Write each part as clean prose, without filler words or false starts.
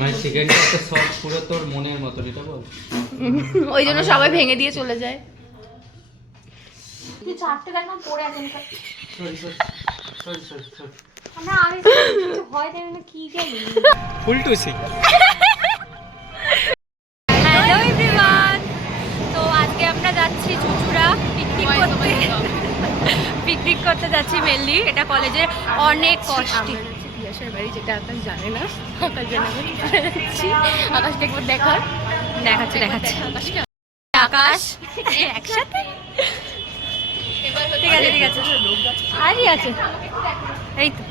মানে চিকেনটা একটা সফট পুরো তোর মনের মতো, এটা বল। ওই জন্য সবাই ভেঙে দিয়ে চলে যায়। তুই চারটে দেখলাম পড়ে আছেন। Sorry sorry sorry sorry sorry. আমরা আগে কিছু হয় তাই না কি জানি। ফুলটুসি। হ্যালো এভরিওয়ান, তো আজকে আমরা যাচ্ছি চুচুড়া পিকনিক করতে। পিকনিক করতে যাচ্ছি মেনলি, এটা কলেজের অনেক কষ্ট। পিয়াসের বাড়ি, যেটা আকাশ জানে না, আকাশ জানে যাচ্ছি। আকাশটা একবার দেখাচ্ছে আকাশ একসাথে। ঠিক আছে ঠিক আছে, আরই আছে, এই তো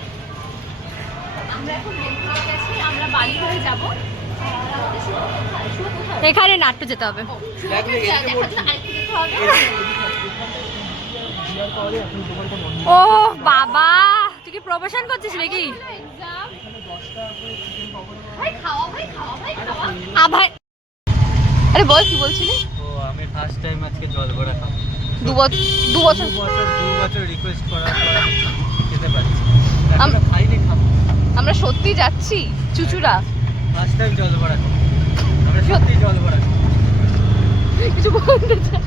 আমরা বালি হয়ে যাব। এখানে নাট্য যেতে হবে। ও বাবা, তুই কি প্রমোশন করছিস নাকি? আরে বল, কি বলছিলি? ও আমি ফার্স্ট টাইম আজকে জল ভরা খাবো। দু বছর রিকোয়েস্ট করার পর খেতে পারছি। আমরা খাইনি, খাবো। আমরা সত্যি যাচ্ছি চুচুড়া। ফার্স্ট টাইম জল ভরা খাবো। আমরা সত্যি জল ভরা খাবো। কিছু বলতে চাই?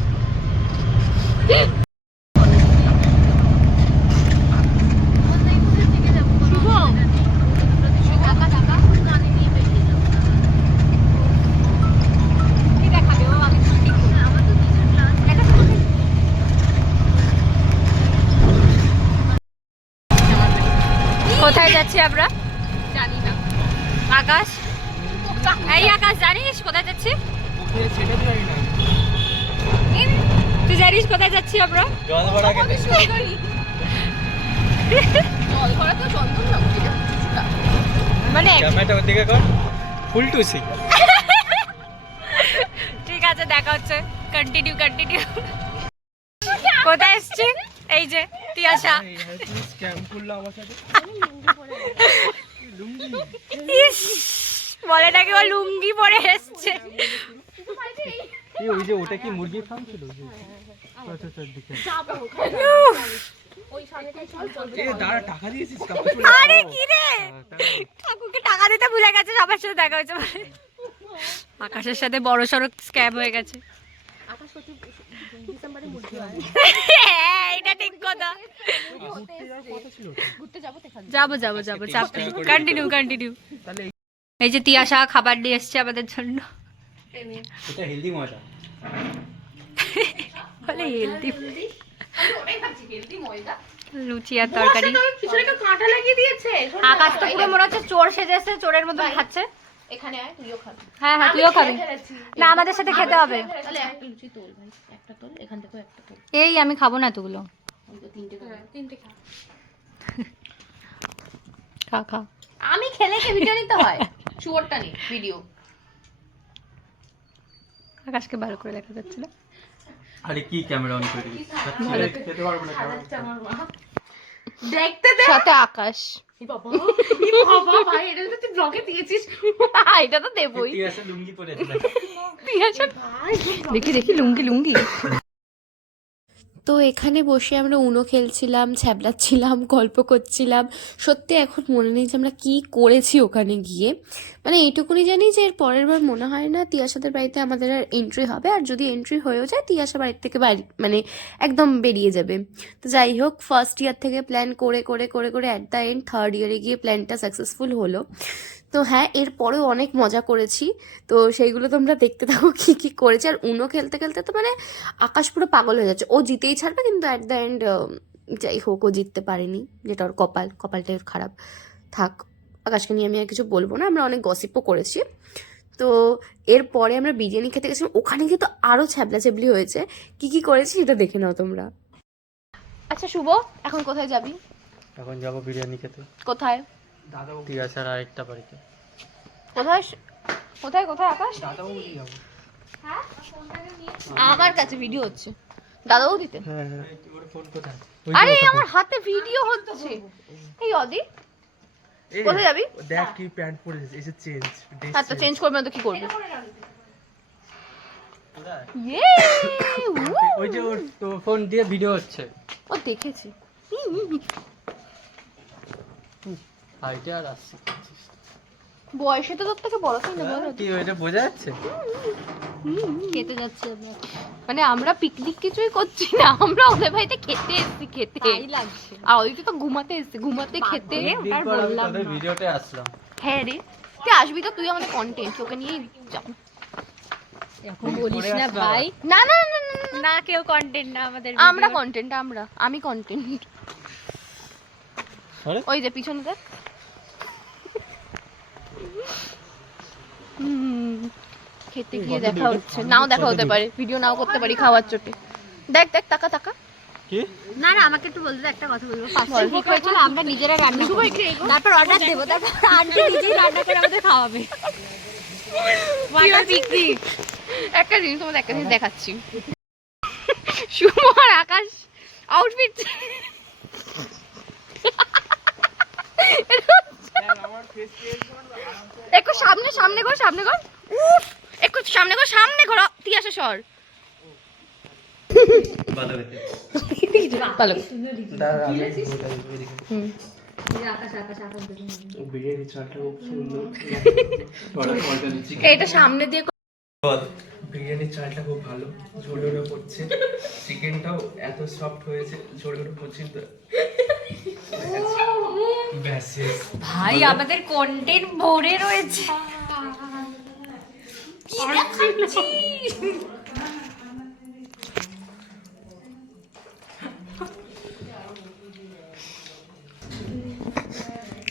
কোথায় যাচ্ছি আমরা জানি না। আকাশ, এই আকাশ জানিস কোথায় যাচ্ছি? তুই জানিস কোথায় যাচ্ছি আমরা? জল ভরা খেতে। জল ভরা তো চন্দন মানে ক্যামেরাটা ওদিকে কর। ফুলটুসি। ঠিক আছে, দেখা হচ্ছে। কন্টিনিউ। কোথায় এসছি? এই যে তিয়াশা। স্ক্যাম করলো আমার সাথে। ইস, বলে নাকি ও লুঙ্গি পরে এসছে। ওই যে ওটা কি মুরগির ফার্ম ছিল? টাকা দিয়েছিস? আরে কি রে, কাকুকে টাকা দিতে ভুলে গেছে, সবার সাথে দেখা হয়েছে বলে। আকাশের সাথে বড় সড়ো স্ক্যাম হয়ে গেছে। এটা ঠিক কথা। যাবো কন্টিনিউ। এই যে তিয়াশা খাবার নিয়ে এসছে আমাদের জন্য। এটা হেলদি মজা। বলে হেলদি লুচি আর তরকারি। কাঁটা লাগিয়ে দিয়েছে। আকাশ তো পুরো মনে হচ্ছে চোর সেজেছে, চোরের মতো খাচ্ছে। এখানে আয়, তুইও খাবি। হ্যাঁ তুইও খাবি না? আমাদের সাথে খেতে হবে। তাহলে একটা লুচি তোল ভাই, একটা তোল, এখান থেকে একটা তোল। এই আমি খাবো না এতগুলো। তিনটে খা। খা। আমি খেলে কি ভিডিও নিতে হয়? চুয়ারটা নে ভিডিও। আকাশকে ভালো করে দেখা যাচ্ছে না। আরে কি ক্যামেরা অন করে দিয়েছিস? খেতে পারবো না। দেখতে দে। সাথে আকাশ। বাবা ভাই, এটা তো তুই ব্লগে দিয়েছিস। এটা তো দেবই। তিয়াশা লুঙ্গি পরে আছে। দেখি লুঙ্গি। তো এখানে বসে আমরা উনো খেলছিলাম, ছ্যাবলাচ্ছিলাম, গল্প করছিলাম। সত্যি এখন মনে নেই যে আমরা কি করেছি ওখানে গিয়ে। মানে এইটুকুনি জানি যে এর পরের বার মনে হয় না তিয়াশাদের বাড়িতে আমাদের আর এন্ট্রি হবে, আর যদি এন্ট্রি হয়েও যায় তিয়াশা বাড়ির থেকে মানে একদম বেরিয়ে যাবে। তো যাই হোক, ফার্স্ট ইয়ার থেকে প্ল্যান করে অ্যাট দ্য এন্ড থার্ড ইয়ারে গিয়ে প্ল্যানটা সাকসেসফুল হলো। তো হ্যাঁ, এরপরেও অনেক মজা করেছি। তো সেইগুলো তোমরা দেখতে থাকো কি করেছি। আর উনো খেলতে তো মানে আকাশ পুরো পাগল হয়ে যাচ্ছে। ও জিতেই ছাড়বে, কিন্তু অ্যাট দ্য এন্ড যাই হোক ও জিততে পারেনি, যেটা ওর কপালটাই ওর খারাপ। থাক, আকাশকে নিয়ে আমি আর কিছু বলবো না। আমরা অনেক গসিপও করেছি। তো এরপরে আমরা বিরিয়ানি খেতে গেছিলাম। ওখানে গিয়ে তো আরও ছ্যাবলাছ্যাবলি হয়েছে। কি করেছি সেটা দেখে নাও তোমরা। আচ্ছা শুভ, এখন কোথায় যাবি? এখন যাবো বিরিয়ানি খেতে। কোথায়? তিয়াশার আরেকটা বাড়িতে। কোথায় আকাশ? দাদাবাবু যাবো। আমার কাছে ভিডিও হচ্ছে। দাদাও দিতে? হ্যাঁ ওর ফোন কোথায়? আরে আমার হাতে ভিডিও হচ্ছে। এই অদি, কোথায় যাবি? দেখ কি প্যান্ট পরেছিস, এসে চেঞ্জ। হ্যাঁ তো চেঞ্জ করবে না তো কি করবি? ওই যে ওর তো ফোন দিয়ে ভিডিও হচ্ছে। ও দেখেছি। হাইটে আর আসছে। বয়সে তো তোর থেকে বড় তাই না বলো? কি ওইটা বোঝা যাচ্ছে? খেতে যাচ্ছি আমরা। মানে আমরা পিকনিক কিছুই করছি না, আমরা ওদের বাড়িতে খেতে এসেছি, খেতে। তাই লাগছে। আর ওইদিকে তো ঘুমাতে এসেছি, ঘুমাতে খেতে। দিন আর পর আমি বললাম তোদের না। ভিডিওতে আসলাম। হ্যাঁ রে, তুই আসবি তো, তুই আমাদের কন্টেন্ট, ওকে নিয়েই যাব। এখন বলিস না আসলাম। ভাই। না না না না, না, না কেউ কন্টেন্ট না আমাদের আমরা video। কন্টেন্ট, আমি কন্টেন্ট। আরে ওই যে পিছনে দেখ। খেতে গিয়ে দেখা হচ্ছে, নাও দেখা হতে পারে, ভিডিও নাও করতে পারি খাওয়ার চোটে। দেখ দেখ, টাকা টাকা। কি? না না আমাকে একটু বলতে দে, একটা কথা বলবো। ফার্স্টে ঠিক হয়েছিল আমরা নিজেরা রান্না করব, তারপর অর্ডার দেবো, তারপর আন্টি নিজেই রান্না করে আমাদের খাওয়াবে। Water picnic. একটা জিনিস তোমাদের একটা জিনিস দেখাচ্ছি। শুভ আর আকাশ আউটফিট। একটু সামনে সামনে কর, সামনে কর। উফ, একটু সামনে কর, সামনে কর, তুই আসে সর। ভালো হয়েছে। ভালো। দাঁড়া আমি ওটা এদিকে। আকাশ আকাশ আকাশ দেখুন। বিরিয়ানি চালটা খুব সুন্দর। এটা সামনে দিয়ে কর। বল। বিরিয়ানির চালটা খুব ভালো, ঝোল ঝোলে পড়ছে, চিকেনটাও এত সফট হয়েছে, ঝোল ঝোলে পড়ছে। ব্যাস শেষ। ভাই আমাদের কন্টেন্ট ভরে রয়েছে। কি দেখাচ্ছি?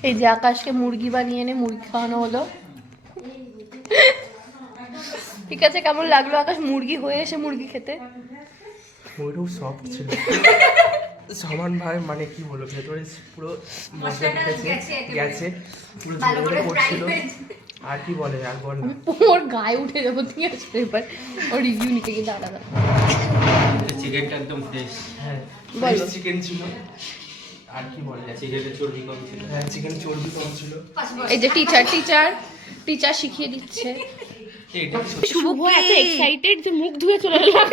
এই যে আকাশকে মুরগি বানিয়ে এনে মুরগি খাওয়ানো হলো। ঠিক আছে, কেমন লাগলো আকাশ মুরগি হয়ে এসে মুরগি খেতে? ওইটাও সফট ছিল সমান ভাবে, মানে কি বলবো, ভেতরে পুরো মশলা গেছে, পুরো ঝোলে ঝোলে পড়ছিল। আর কি বলে, আর বল না। ওর গায়ে উঠে যাবো, ঠিক আছে এবার ওর রিভিউ নিতে গিয়ে দাঁড়া। চিকেনটা একদম ফ্রেশ। হ্যাঁ, বলো। চিকেন ছিল। আর কি বলে, চিকেনের চর্বি কম ছিল। হ্যাঁ চিকেন চর্বি কম ছিল। এই যে টিচার শিখিয়ে দিচ্ছে। এটা শুভ এত এক্সাইটেড যে মুখ ধুয়ে চলে গেল।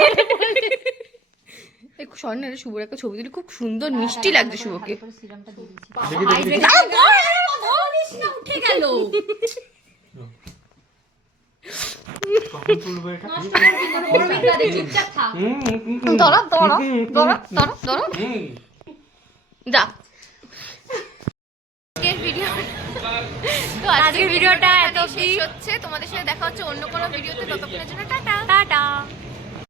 একটু স্বর্ণের শুভর একটা ছবি তুলি, খুব সুন্দর মিষ্টি লাগছে শুভকে। সিরামটা দিয়ে দিয়েছি। উঠে গেল। কখন তুলবো এটা? চুপচাপ থাক। ধরো যা। তো আজকের ভিডিওটা এত শেষ হচ্ছে, তোমাদের সাথে দেখা হচ্ছে অন্য কোনো ভিডিওতে, ততক্ষণের জন্য টাটা। টাটা।